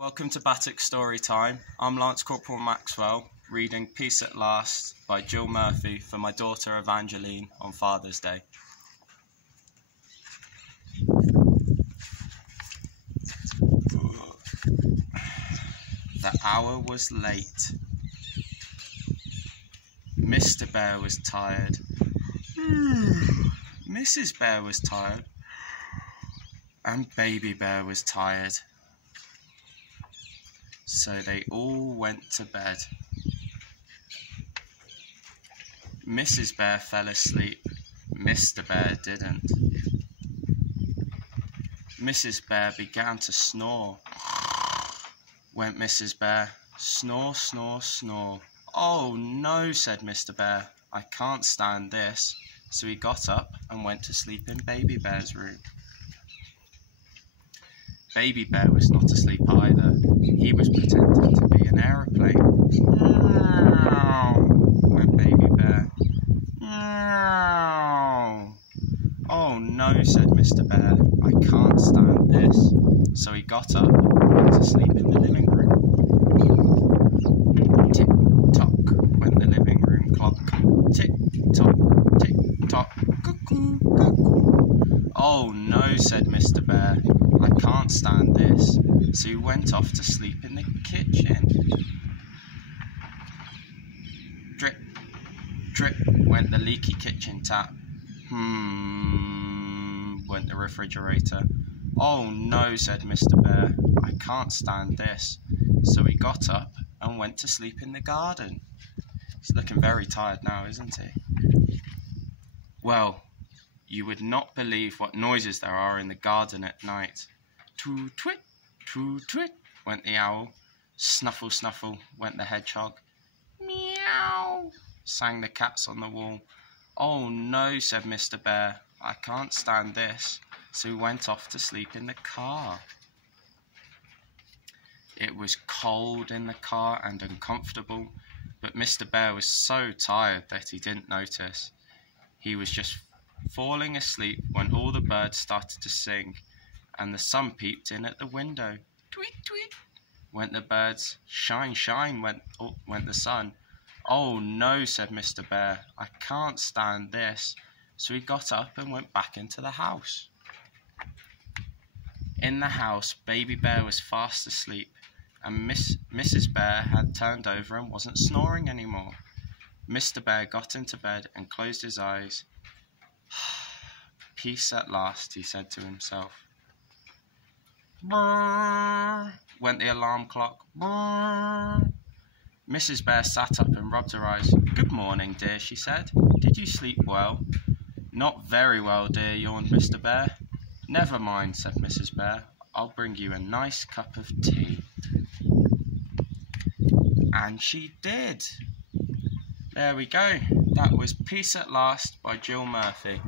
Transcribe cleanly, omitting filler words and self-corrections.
Welcome to BATUK Storytime. I'm Lance Corporal Maxwell, reading Peace at Last by Jill Murphy for my daughter Evangeline on Father's Day. The hour was late. Mr. Bear was tired. Mrs. Bear was tired. And Baby Bear was tired. So they all went to bed. Mrs. Bear fell asleep. Mr. Bear didn't. Mrs. Bear began to snore. Went Mrs. Bear. Snore, snore, snore. Oh no, said Mr. Bear. I can't stand this. So he got up and went to sleep in Baby Bear's room. Baby Bear was not asleep either. He was pretending to be an aeroplane. Meow, went Baby Bear. Meow. Oh no, said Mr. Bear. I can't stand this. So he got up and went to sleep in the living room. Tick-tock went the living room clock. Tick-tock, tick-tock, cuckoo, cuckoo. Oh no, said Mr. Bear. I can't stand this. So he went off to sleep in the kitchen. Drip, drip went the leaky kitchen tap. Went the refrigerator. Oh no, said Mr. Bear. I can't stand this. So he got up and went to sleep in the garden. He's looking very tired now, isn't he? Well, you would not believe what noises there are in the garden at night. Toot-twit, toot-twit, went the owl. Snuffle, snuffle, went the hedgehog. Meow, sang the cats on the wall. Oh no, said Mr. Bear. I can't stand this. So he went off to sleep in the car. It was cold in the car and uncomfortable, but Mr. Bear was so tired that he didn't notice. He was just falling asleep when all the birds started to sing, and the sun peeped in at the window. Tweet, tweet, went the birds. Shine, shine, went the sun. Oh no, said Mr. Bear. I can't stand this. So he got up and went back into the house. In the house, Baby Bear was fast asleep, and Mrs. Bear had turned over and wasn't snoring anymore. Mr. Bear got into bed and closed his eyes. Peace at last, he said to himself. Brrr, went the alarm clock. Brrr. Mrs. Bear sat up and rubbed her eyes. Good morning, dear, she said. Did you sleep well? Not very well, dear, yawned Mr. Bear. Never mind, said Mrs. Bear. I'll bring you a nice cup of tea. And she did. There we go. That was Peace at Last by Jill Murphy.